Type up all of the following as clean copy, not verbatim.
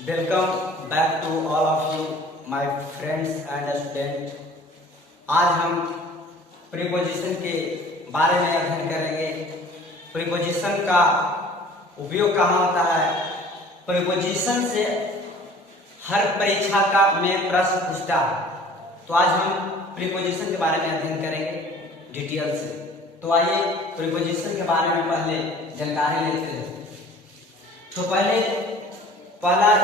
Welcome back to all of you, my friends and students. आज हम preposition के बारे में अध्ययन करेंगे। प्रीपोजिशन का उपयोग कहाँ होता है? प्रीपोजिशन से हर परीक्षा का में प्रश्न पूछता है। तो आज हम प्रीपोजिशन के बारे में अध्ययन करेंगे डिटेल से। तो आइए प्रीपोजिशन के बारे में पहले जानकारी लेते हैं। तो पहला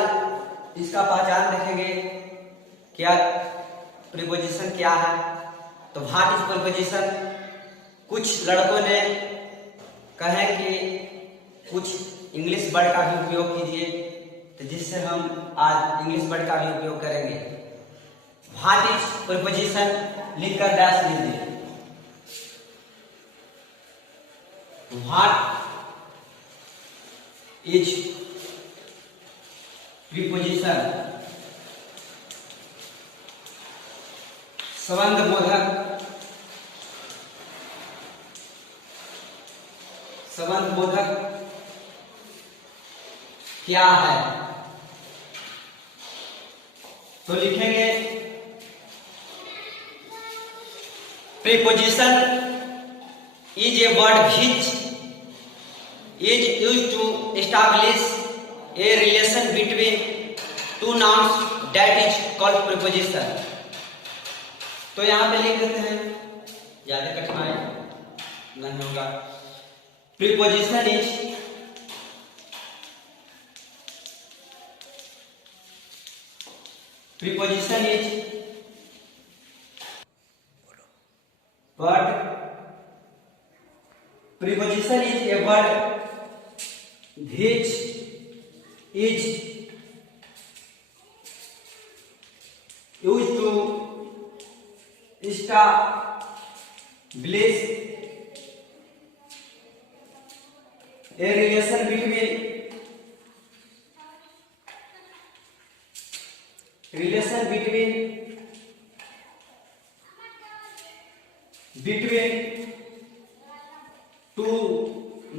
इसका पहचान देखेंगे। क्या प्रीपोजिशन क्या है? तो व्हाट इज प्रीपोजिशन? कुछ लड़कों ने कहे कि कुछ इंग्लिश वर्ड का भी उपयोग कीजिए, तो जिससे हम आज इंग्लिश वर्ड का भी उपयोग करेंगे। व्हाट इज प्रीपोजिशन लिखकर डैश लीजिए। What is preposition? संबंध बोधक, संबंध बोधक क्या है? तो लिखेंगे preposition is a word which is used to establish a relation between two nouns that is called preposition। तो यहां पे लिख देते हैं, ज्यादा कठिनाई नहीं होगा। Preposition is preposition is a word which is used to establish a relation between two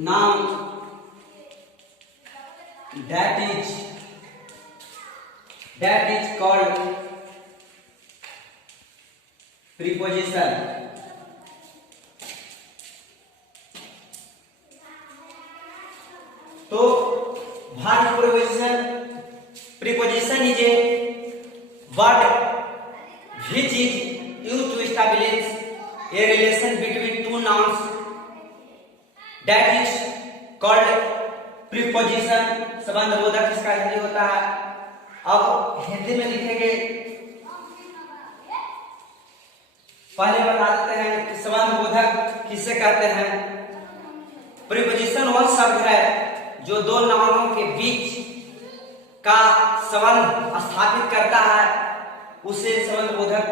nouns that is called preposition। तो what preposition is a word which is used to establish a relation between two nouns that is called preposition। संबंध बोधक इसका हिंदी होता है। अब हिंदी में लिखेंगे, पहले बता देते हैं कि संबंध बोधक किसे कहते हैं। प्रीपोजिशन वह शब्द है जो दो नाउनों के बीच का संबंध स्थापित करता है, उसे संबंध बोधक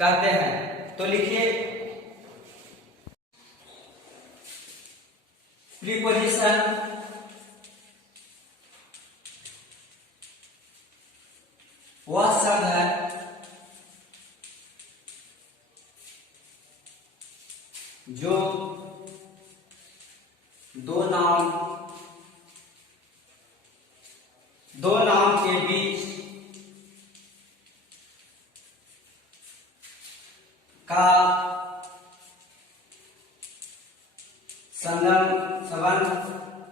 कहते हैं। तो लिखिए प्रीपोजिशन वह शब्द है जो दो नाउन के बीच का संबंध स्थापित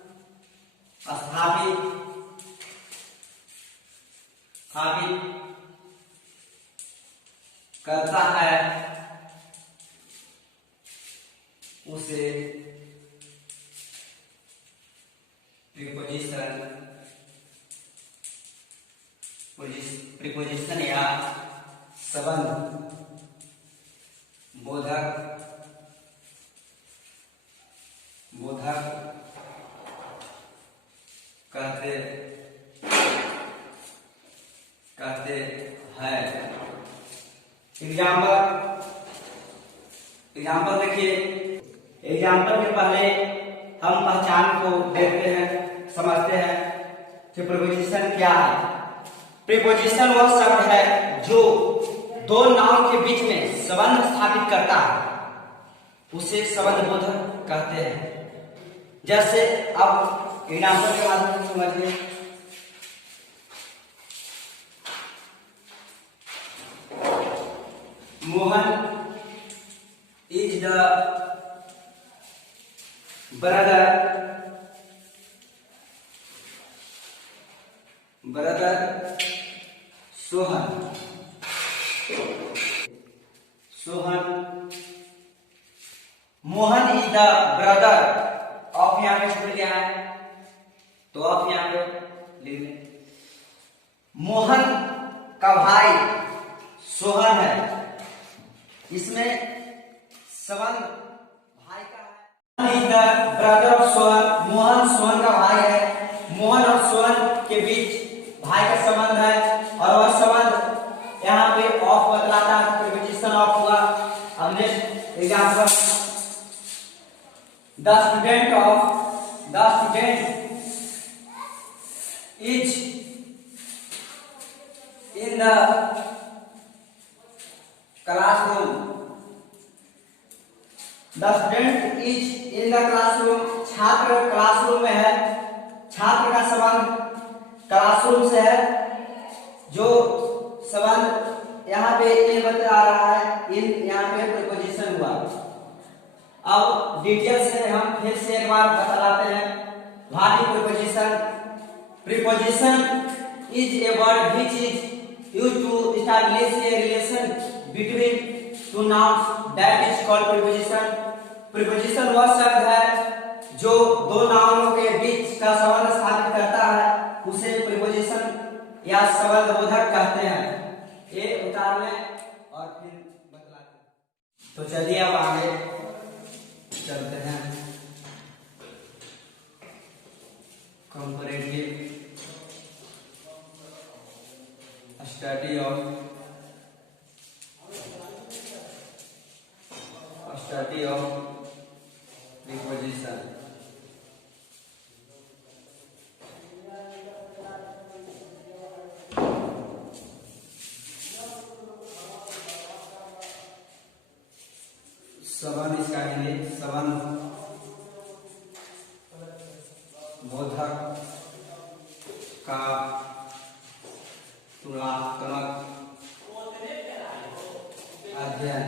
करता है, उसे प्रीपोजिशन या संबंध बोधक कहते हैं। एग्जाम्पल देखिए। एग्जाम्पल के पहले हम पहचान को देखते हैं, समझते हैं कि प्रीपोजिशन क्या है। प्रीपोजिशन वह शब्द है जो दो नाउन के बीच में संबंध स्थापित करता है, उसे संबंध बोधक कहते हैं। जैसे अब एग्जाम्पल के माध्यम से समझिए। Mohan is the brother Sohan. Mohan is the brother of, यहाँ पे छूट गया है तो आप यहाँ पे लिख दें। मोहन का भाई सोहन है, इसमें संबंध भाई का है। Is the brother of Sohan, Mohan Sohan का भाई है। मोहन और सोहन के बीच भाई का संबंध है और वह संबंध यहाँ पे ऑफ बतलाता है, प्रीपोजिशन ऑफ हुआ। अब next example, the student is in the classroom. The student is in the classroom, छात्र क्लासरूम में है। छात्र का संबंध क्लासरूम से है, जो संबंध यहाँ पे ये बता रहा है, इन यहाँ पे प्रीपोजिशन हुआ। अब डिटेल से हम फिर से एक बार बतलाते हैं। What is preposition? Preposition is a word which is used to establish a relation between two nouns, that is called preposition. Preposition वह शब्द है जो दो नाउनों के बीच का संबंध स्थापित करता है, उसे प्रीपोजिशन या संबंध बोधक कहते हैं। ये उतार लें और फिर बतलाते हैं। तो चलिए अब आगे चलते हैं। Comparative study of preposition. संबंध इसका हिंदी संबंध बोधक का तुलनात्मक अध्ययन।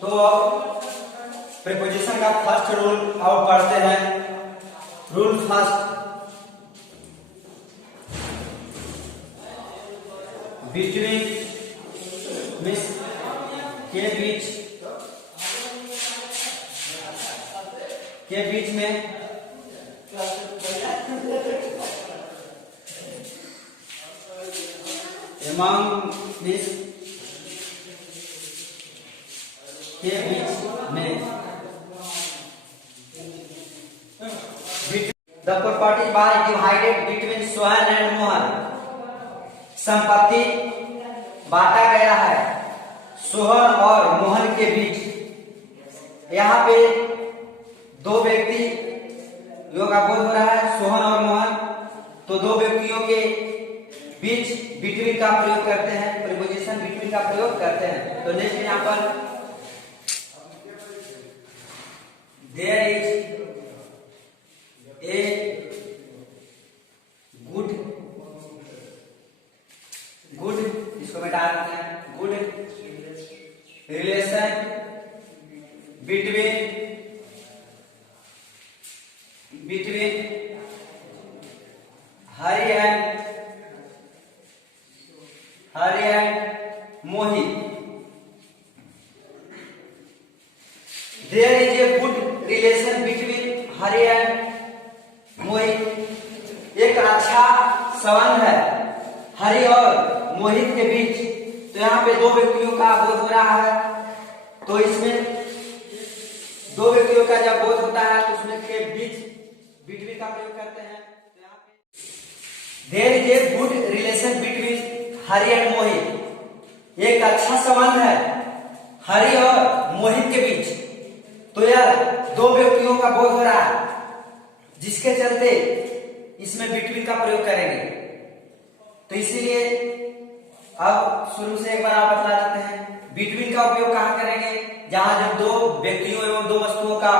तो प्रीपोजिशन का फर्स्ट रूल अब पढ़ते हैं। रूल फर्स्ट, बिटवीन मिस के बीच में among मिस के बीच में the property by divided between Sohan and Mohan. संपत्ति बांटा गया है सोहन और मोहन के बीच। यहाँ पे दो व्यक्ति योग का बोध हो रहा है, सोहन और मोहन। तो दो व्यक्तियों के बीच बिटवीन का प्रयोग करते हैं, प्रीपोजिशन बिटवीन का प्रयोग करते हैं। तो नेक्स्ट यहाँ पर देयर इज ए गुड इसको मिटा देते हैं, good relation between Hari and Mohit. There is a good relation between Hari and Mohit. एक अच्छा संबंध है हरि और मोहित के बीच। तो यहाँ पे दो व्यक्तियों का बोध हो रहा है, तो इसमें दो व्यक्तियों का जब बोध होता है तो उसमें के बीच बिटवीन का प्रयोग करते हैं। तो यहाँ पे there is a good relation between Hari and Mohit. एक अच्छा संबंध है हरि और मोहित के बीच। तो यह दो व्यक्तियों का बोध हो रहा है, जिसके चलते इसमें बिटवीन का प्रयोग करेंगे। तो इसीलिए अब शुरू से एक बार आप बता देते हैं बिटवीन का उपयोग कहाँ करेंगे? जहां जब दो व्यक्तियों एवं दो वस्तुओं का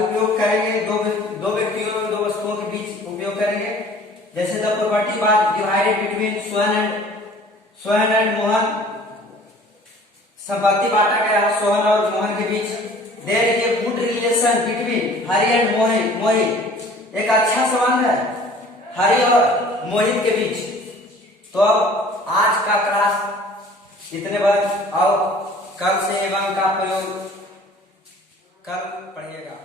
उपयोग करेंगे, दो व्यक्तियों एवं दो वस्तुओं के बीच करेंगे। जैसे the property was divided between Sohan and Mohan, संपत्ति बांटा गया सोहन और मोहन के बीच। There is a good relation between Hari and Mohit, एक अच्छा संबंध है हरि और मोहित के बीच। तो अब आज का क्लास इतने बार, और कल से एवं का प्रयोग कल पढ़िएगा।